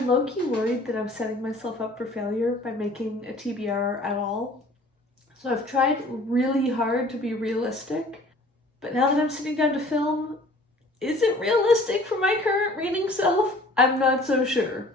I'm low-key worried that I'm setting myself up for failure by making a TBR at all. So I've tried really hard to be realistic, but now that I'm sitting down to film, is it realistic for my current reading self? I'm not so sure.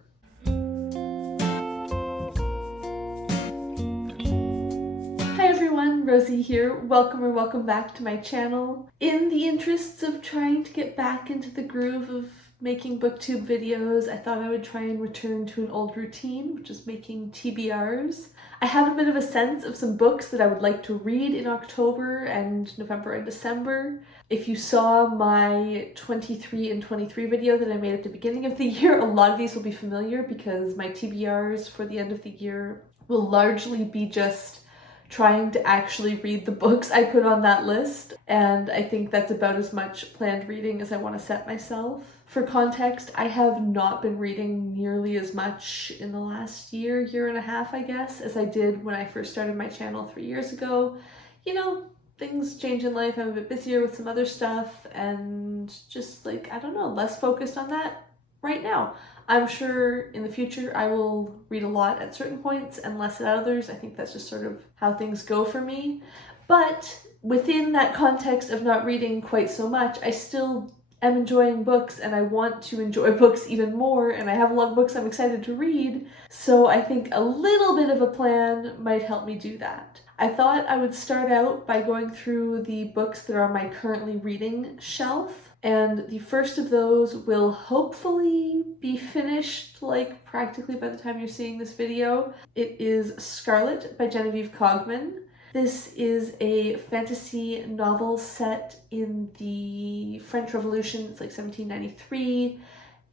Hi everyone, Rosie here. Welcome back to my channel. In the interests of trying to get back into the groove of making booktube videos, I thought I would try and return to an old routine, which is making TBRs. I have a bit of a sense of some books that I would like to read in October and November and December. If you saw my 23 and 23 video that I made at the beginning of the year, a lot of these will be familiar because my TBRs for the end of the year will largely be just trying to actually read the books I put on that list, and I think that's about as much planned reading as I want to set myself. For context, I have not been reading nearly as much in the last year and a half, I guess, as I did when I first started my channel 3 years ago. You know, things change in life. I'm a bit busier with some other stuff and just like, I don't know, less focused on that right now. I'm sure in the future I will read a lot at certain points and less at others. I think that's just sort of how things go for me. But within that context of not reading quite so much, I still am enjoying books and I want to enjoy books even more, and I have a lot of books I'm excited to read, so I think a little bit of a plan might help me do that. I thought I would start out by going through the books that are on my currently reading shelf, and the first of those will hopefully be finished like practically by the time you're seeing this video. It is Scarlet by Genevieve Cogman. This is a fantasy novel set in the French Revolution. It's like 1793,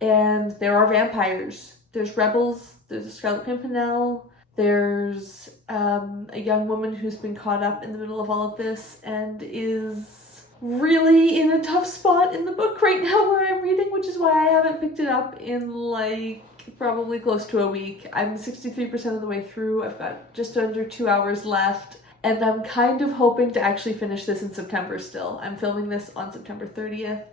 and there are vampires. There's rebels, there's a Scarlet Pimpernel, there's a young woman who's been caught up in the middle of all of this and is really in a tough spot in the book right now where I'm reading, which is why I haven't picked it up in like probably close to a week. I'm 63% of the way through. I've got just under 2 hours left. And I'm kind of hoping to actually finish this in September still. I'm filming this on September 30th.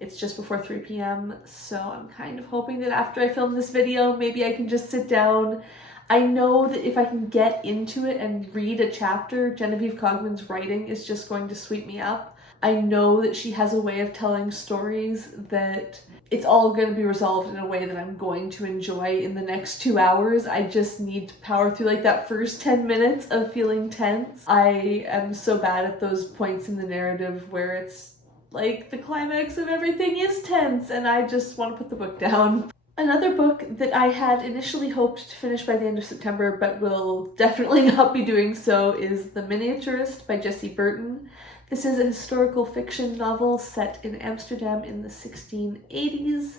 It's just before 3 p.m. So I'm kind of hoping that after I film this video, maybe I can just sit down. I know that if I can get into it and read a chapter, Genevieve Cogman's writing is just going to sweep me up. I know that she has a way of telling stories that it's all going to be resolved in a way that I'm going to enjoy in the next 2 hours. I just need to power through like that first 10 minutes of feeling tense. I am so bad at those points in the narrative where it's like the climax of everything is tense and I just want to put the book down. Another book that I had initially hoped to finish by the end of September but will definitely not be doing so is The Miniaturist by Burton. This is a historical fiction novel set in Amsterdam in the 1680s,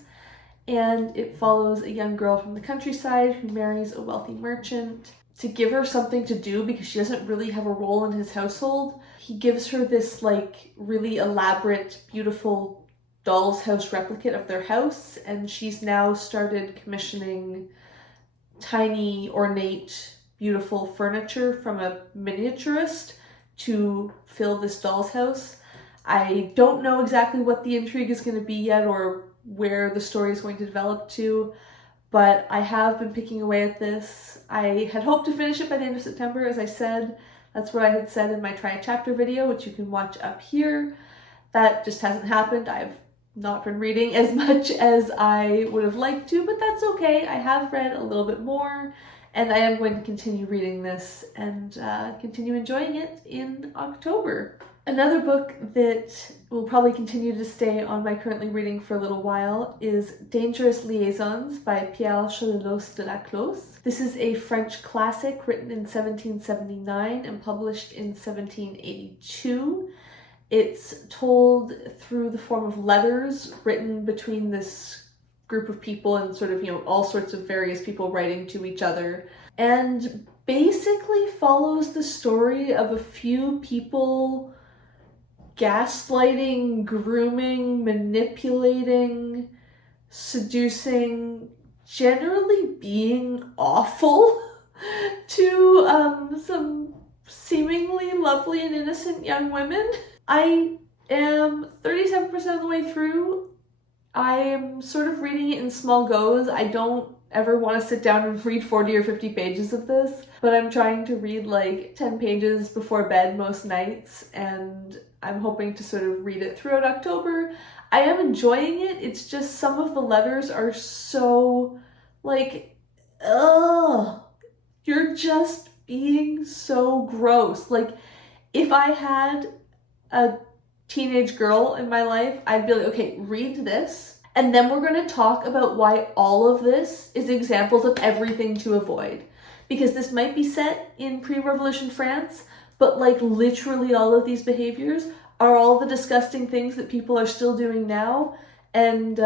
and it follows a young girl from the countryside who marries a wealthy merchant. To give her something to do because she doesn't really have a role in his household, he gives her this like really elaborate, beautiful doll's house replicate of their house, and she's now started commissioning tiny, ornate, beautiful furniture from a miniaturist to fill this doll's house. I don't know exactly what the intrigue is going to be yet or where the story is going to develop to, but I have been picking away at this. I had hoped to finish it by the end of September, as I said. That's what I had said in my try a chapter video, which you can watch up here. That just hasn't happened. I've not been reading as much as I would have liked to, but that's okay. I have read a little bit more, and I am going to continue reading this and continue enjoying it in October. Another book that will probably continue to stay on my currently reading for a little while is Dangerous Liaisons by Pierre Choderlos de Laclos. This is a French classic written in 1779 and published in 1782. It's told through the form of letters written between this group of people and sort of, you know, all sorts of various people writing to each other, and basically follows the story of a few people gaslighting, grooming, manipulating, seducing, generally being awful to some seemingly lovely and innocent young women. I am 37% of the way through. I am sort of reading it in small goes. I don't ever want to sit down and read 40 or 50 pages of this, but I'm trying to read like 10 pages before bed most nights, and I'm hoping to sort of read it throughout October. I am enjoying it, it's just some of the letters are so like, ugh, you're just being so gross. Like, if I had a teenage girl in my life, I'd be like, okay, read this, and then we're going to talk about why all of this is examples of everything to avoid. Because this might be set in pre-revolution France, but like literally all of these behaviors are all the disgusting things that people are still doing now, and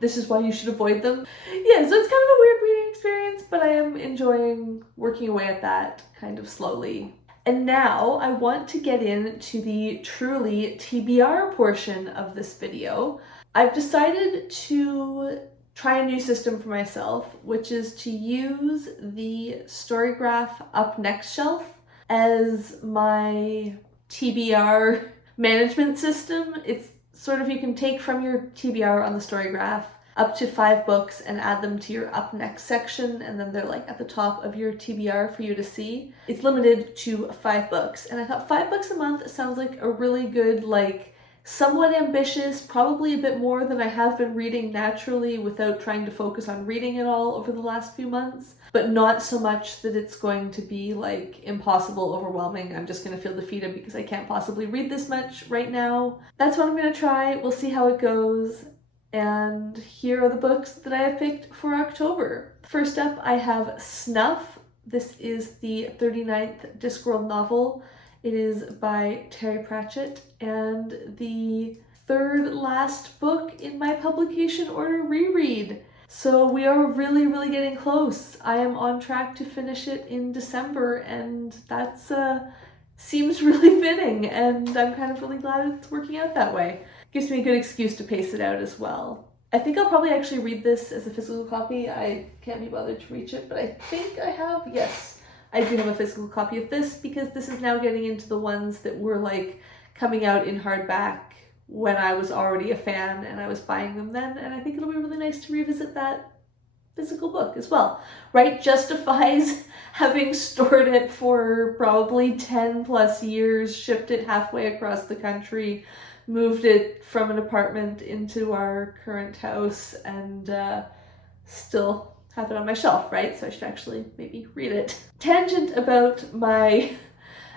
this is why you should avoid them. Yeah, so it's kind of a weird reading experience, but I am enjoying working away at that kind of slowly. And now I want to get into the truly TBR portion of this video. I've decided to try a new system for myself, which is to use the Storygraph Up Next shelf as my TBR management system. It's sort of, you can take from your TBR on the Storygraph up to 5 books and add them to your Up Next section, and then they're like at the top of your TBR for you to see. It's limited to 5 books, and I thought $5 a month sounds like a really good, like, somewhat ambitious, probably a bit more than I have been reading naturally without trying to focus on reading it all over the last few months, but not so much that it's going to be like impossible, overwhelming. I'm just going to feel defeated because I can't possibly read this much right now. That's what I'm going to try. We'll see how it goes. And here are the books that I have picked for October. First up, I have Snuff. This is the 39th Discworld novel. It is by Terry Pratchett and the third last book in my publication order reread. So we are really, really getting close. I am on track to finish it in December, and that's seems really fitting, and I'm kind of really glad it's working out that way. Gives me a good excuse to pace it out as well. I think I'll probably actually read this as a physical copy. I can't be bothered to reach it, but I think I have, yes. I do have a physical copy of this because this is now getting into the ones that were like coming out in hardback when I was already a fan and I was buying them then, and I think it'll be really nice to revisit that physical book as well, right? Justifies having stored it for probably 10 plus years, shipped it halfway across the country, moved it from an apartment into our current house, and still have it on my shelf, right? So I should actually maybe read it. Tangent about my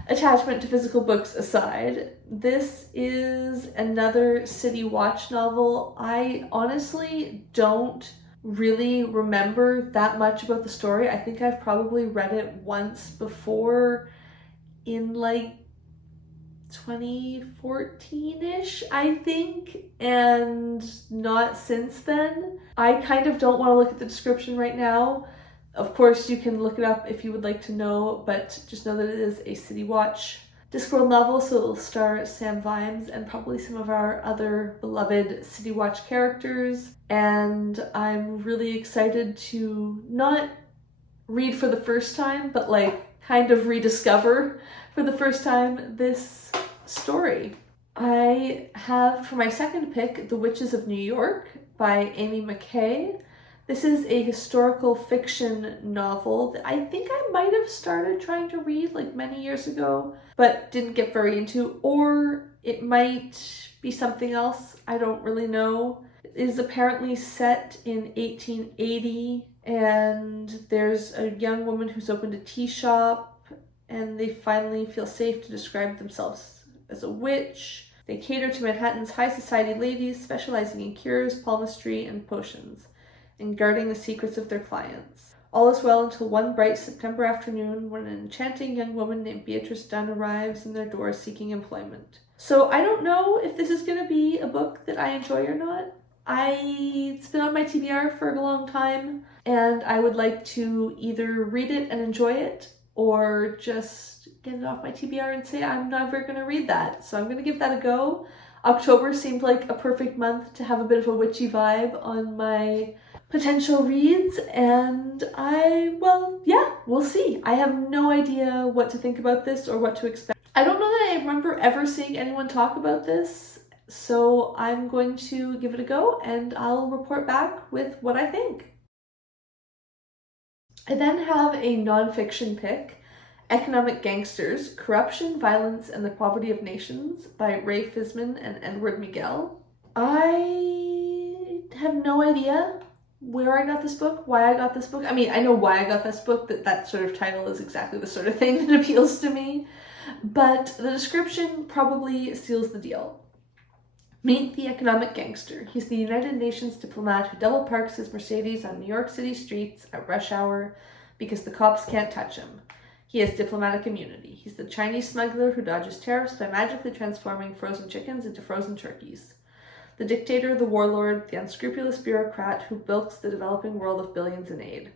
attachment to physical books aside, this is another City Watch novel. I honestly don't really remember that much about the story. I think I've probably read it once before in like 2014-ish, I think, and not since then. I kind of don't want to look at the description right now. Of course, you can look it up if you would like to know, but just know that it is a City Watch Discworld novel, so it'll star Sam Vimes and probably some of our other beloved City Watch characters, and I'm really excited to not read for the first time, but like kind of rediscover for the first time this story. I have for my second pick The Witches of New York by Amy McKay. This is a historical fiction novel that I think I might have started trying to read like many years ago, but didn't get very into, or it might be something else, I don't really know. It is apparently set in 1880, and there's a young woman who's opened a tea shop, and they finally feel safe to describe themselves as a witch. They cater to Manhattan's high society ladies, specializing in cures, palmistry, and potions, and guarding the secrets of their clients. All is well until one bright September afternoon when an enchanting young woman named Beatrice Dunn arrives in their door seeking employment. So I don't know if this is going to be a book that I enjoy or not. It's been on my TBR for a long time, and I would like to either read it and enjoy it, or just get it off my TBR and say I'm never going to read that. So I'm going to give that a go. October seemed like a perfect month to have a bit of a witchy vibe on my potential reads, and we'll see. I have no idea what to think about this or what to expect. I don't know that I remember ever seeing anyone talk about this, so I'm going to give it a go and I'll report back with what I think. I then have a nonfiction pick, Economic Gangsters, Corruption, Violence, and the Poverty of Nations by Ray Fisman and Edward Miguel. I have no idea where I got this book, why I got this book. I mean, I know why I got this book, that sort of title is exactly the sort of thing that appeals to me, but the description probably seals the deal. Meet the economic gangster. He's the United Nations diplomat who double parks his Mercedes on New York City streets at rush hour because the cops can't touch him. He has diplomatic immunity. He's the Chinese smuggler who dodges tariffs by magically transforming frozen chickens into frozen turkeys. The dictator, the warlord, the unscrupulous bureaucrat who bilks the developing world of billions in aid.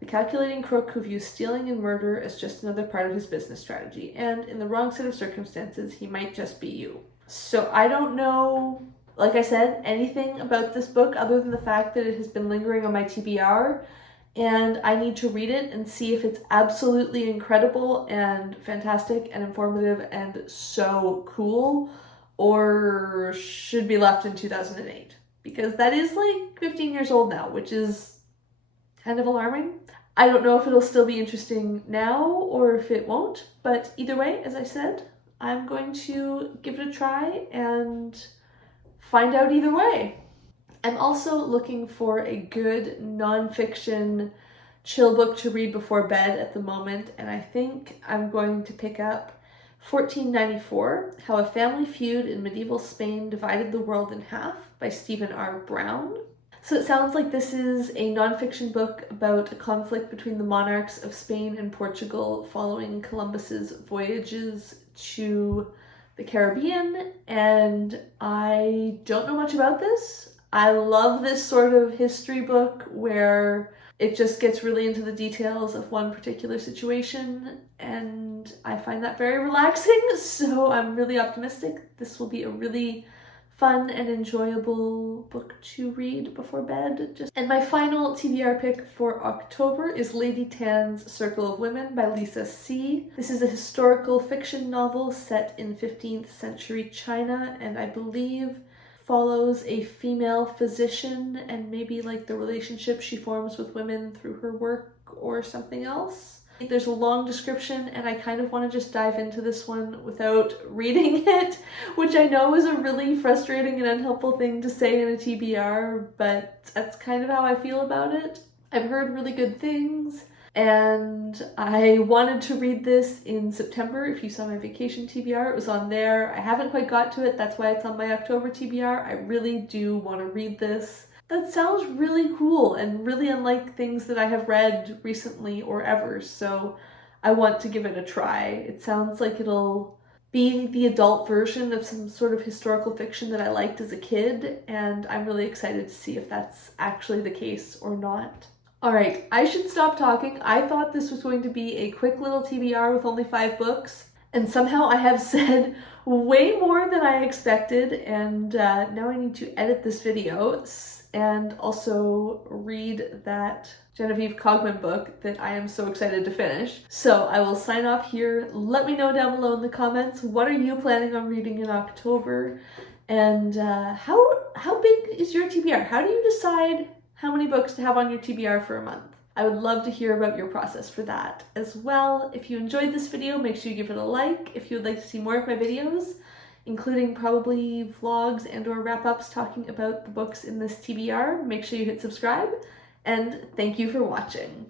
The calculating crook who views stealing and murder as just another part of his business strategy, and in the wrong set of circumstances, he might just be you. So I don't know, like I said, anything about this book other than the fact that it has been lingering on my TBR, and I need to read it and see if it's absolutely incredible and fantastic and informative and so cool, or should be left in 2008, because that is like 15 years old now, which is kind of alarming. I don't know if it'll still be interesting now or if it won't, but either way, as I said, I'm going to give it a try and find out either way. I'm also looking for a good nonfiction chill book to read before bed at the moment, and I think I'm going to pick up 1494, How a Family Feud in Medieval Spain Divided the World in Half by Stephen R. Brown. So it sounds like this is a nonfiction book about a conflict between the monarchs of Spain and Portugal following Columbus's voyages to the Caribbean, and I don't know much about this. I love this sort of history book where it just gets really into the details of one particular situation, and I find that very relaxing, so I'm really optimistic this will be a really fun and enjoyable book to read before bed. And my final TBR pick for October is Lady Tan's Circle of Women by Lisa C. This is a historical fiction novel set in 15th century China, and I believe follows a female physician and maybe like the relationship she forms with women through her work or something else. There's a long description and I kind of want to just dive into this one without reading it, which I know is a really frustrating and unhelpful thing to say in a TBR, but that's kind of how I feel about it. I've heard really good things, and I wanted to read this in September. If you saw my vacation TBR, it was on there. I haven't quite got to it, that's why it's on my October TBR. I really do want to read this. That sounds really cool and really unlike things that I have read recently or ever, so I want to give it a try. It sounds like it'll be the adult version of some sort of historical fiction that I liked as a kid, and I'm really excited to see if that's actually the case or not. Alright, I should stop talking. I thought this was going to be a quick little TBR with only 5 books, and somehow I have said way more than I expected, and now I need to edit this video and also read that Genevieve Cogman book that I am so excited to finish. So I will sign off here. Let me know down below in the comments, what are you planning on reading in October? And how big is your TBR? How do you decide how many books to have on your TBR for a month? I would love to hear about your process for that as well. If you enjoyed this video, make sure you give it a like. If you would like to see more of my videos, including probably vlogs and or wrap-ups talking about the books in this TBR, make sure you hit subscribe, and thank you for watching.